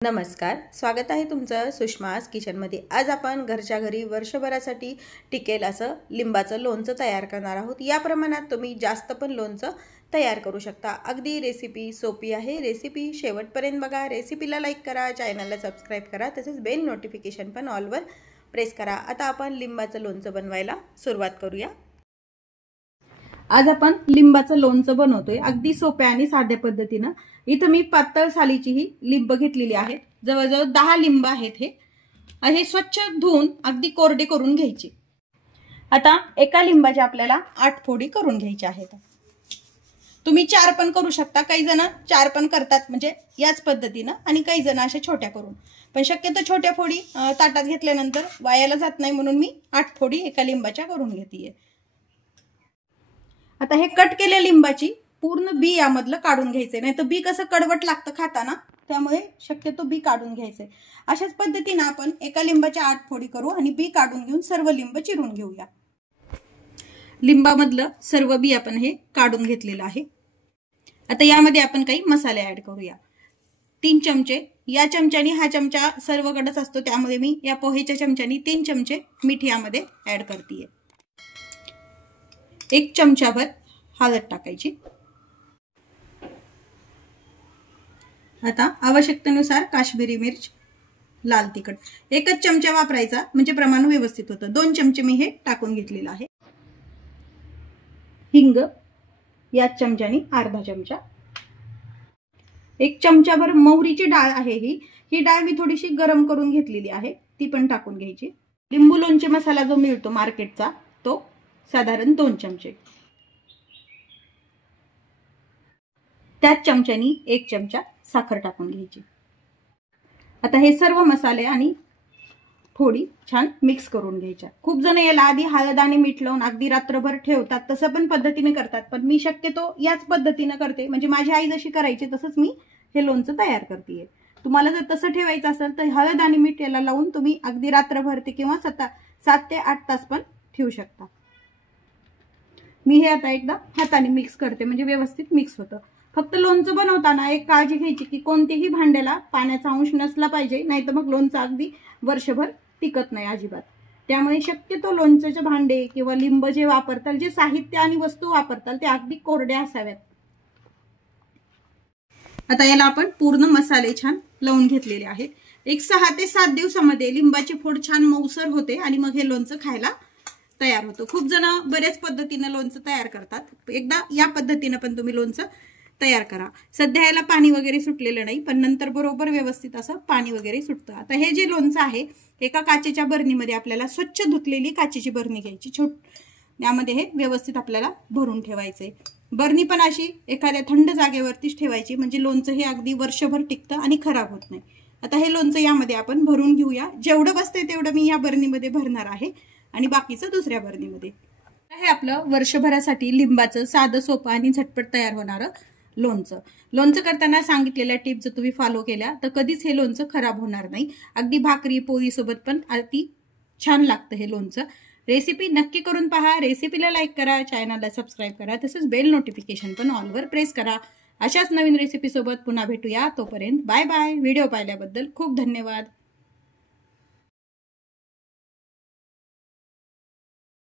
नमस्कार, स्वागत आहे तुमचं सुषमास किचनमध्ये। आज आपण घरच्या घरी वर्षभरासाठी टिकेल असं लिंबाचं लोणचं तयार करणार आहोत। या प्रमाणात तुम्ही जास्त पण लोणचं तयार करू शकता। अगदी रेसिपी सोपी आहे। रेसिपी शेवटपर्यंत बघा। रेसिपीला लाईक करा, चॅनलला सबस्क्राइब करा, तसेच बेल नोटिफिकेशन पण ऑलवर प्रेस करा। आता आपण लिंबाचं लोणचं बनवायला सुरुवात करूया। आज आपण लिंबाचं लोणचं बनवतोय अगदी सोप्या आणि साध्या पद्धतीने। इथं मी पातळ सालीची ही लिंब घेतलेली आहेत। जवळजवळ 10 लिंब आहेत। हे स्वच्छ धुवून अगदी कोरडे करून घ्यायचे। आता एका लिंबाच्या आपल्याला 8 फोडी करून घ्यायच्या आहेत। तुम्ही 4 पण करू शकता, काही जण 4 पण करतात म्हणजे याच पद्धतीने, आणि काही जण अशा छोट्या करून, पण शक्यतो छोट्या फोडी ताटात घेतल्यानंतर वायाला जात नाही म्हणून मी 8 फोडी एका लिंबाच्या करून घेतेय। आता हे कट केलेल्या लिंबाची पूर्ण बी यामधलं काढून घ्यायचंय, नाही तर बी कसं कडवट लागतं खाताना, त्यामुळे शक्यतो बी काढून घ्यायचंय। अशाच पद्धतीने आपण एका लिंबाच्या 8 फोडी करू आणि बी काढून घेऊन सर्व लिंब चिरून घेऊया। लिंबामधलं सर्व बी आपण हे काढून घेतलेलं आहे। आता यामध्ये आपण काही मसाले ऍड करूया। 3 चमचे, या चमच्यानी हा चमचा सर्वकडेच असतो त्यामुळे मी या पोहेच्या चमच्यानी 3 चमचे मीठ यामध्ये ऍड करतेय। 1 चमचाभर हळद टाकायची। आता आवश्यकतेनुसार काश्मीरी मिर्च, लाल तिखट 1च चमचा वापरायचा म्हणजे प्रमाण व्यवस्थित होतं। 2 चमचे मी हे टाकून घेतलेलं आहे। हिंग या चमच्यानी अर्धा चमचा। 1 चमचाभर मोहरीची डाळ आहे। ही डाळ मी थोडीशी गरम करून घेतलेली आहे, ती पण टाकून घ्यायची। लिंबू लोणचे मसाला जो मिळतो मार्केटचा तो साधारण 2 चमचे। त्याच चमच्यानी 1 चमचा साखर टाकून घ्यायची। आता हे सर्व मसाले आणि फोडी छान मिक्स करून घ्यायच्या। खूप जण याला आधी हळद आणि मीठ लावून अगदी रात्रभर ठेवतात, तसं पण पद्धतीने करतात, पण मी शक्यतो याच पद्धतीने करते, म्हणजे माझी आई जशी करायची तसंच मी हे लोणचं तयार करतेय। तुम्हाला जर तसं ठेवायचं असेल तर हळद आणि मीठ याला लावून तुम्ही अगदी रात्रभर ते किंवा 7 ते 8 तास पण ठेवू शकता। मी हे आता एकदा हाताने मिक्स करते म्हणजे व्यवस्थित मिक्स होतं। फक्त लोणचं बनवताना एक काळजी घ्यायची की कोणतेही भांड्याला पाण्याचा अंश नसला पाहिजे, नाहीतर मग लोणचं अगदी वर्षभर टिकत नाही अजिबात। त्यामुळे शक्यतो लोणच्याचे भांडे किंवा लिंब जे वापरताल, जे साहित्य आणि वस्तू वापरताल ते अगदी कोरडे असावेत। आता याला आपण पूर्ण मसाले छान लावून घेतलेले आहेत। एक 6 ते 7 दिवसामध्ये लिंबाची फोड छान मऊसर होते आणि मग हे लोणचं खायला तयार होतं। खूप जण बऱ्याच पद्धतीने लोणचं तयार करतात, एकदा या पद्धतीने पण तुम्ही लोणचं तयार करा। सध्या याला पाणी वगैरे सुटलेलं नाही, पण नंतर बरोबर व्यवस्थित असं पाणी वगैरे सुटतं। आता हे जे लोणचं आहे एका काचेच्या बरणीमध्ये आपल्याला स्वच्छ धुतलेली काचेची बरणी घ्यायची, यामध्ये हे व्यवस्थित आपल्याला भरून ठेवायचंय। बरणी पण अशी एखाद्या थंड जागेवरतीच ठेवायची म्हणजे लोणचं हे अगदी वर्षभर टिकतं आणि खराब होत नाही। आता हे लोणचं यामध्ये आपण भरून घेऊया। जेवढं बसतंय तेवढं मी या बरणीमध्ये भरणार आहे आणि बाकीचं दुसऱ्या बरणीमध्ये। हे आपलं वर्षभरासाठी लिंबाचं साधं सोपं आणि झटपट तयार होणारं लोणचं करताना सांगितलेल्या टिप्स जर तुम्ही फॉलो केल्या तर कधीच हे लोणचं खराब होणार नाही। अगदी भाकरी पोळी सोबत पण अति छान लागतं हे लोणचं। रेसिपी नक्की करून पहा। रेसिपीला लाईक करा, चॅनलला सबस्क्राइब करा, तसेच बेल नोटिफिकेशन पण ऑलवर प्रेस करा। अशाच नवीन रेसिपी सोबत पुन्हा भेटूया। तोपर्यंत बाय बाय। व्हिडिओ पाहिल्याबद्दल खूप धन्यवाद।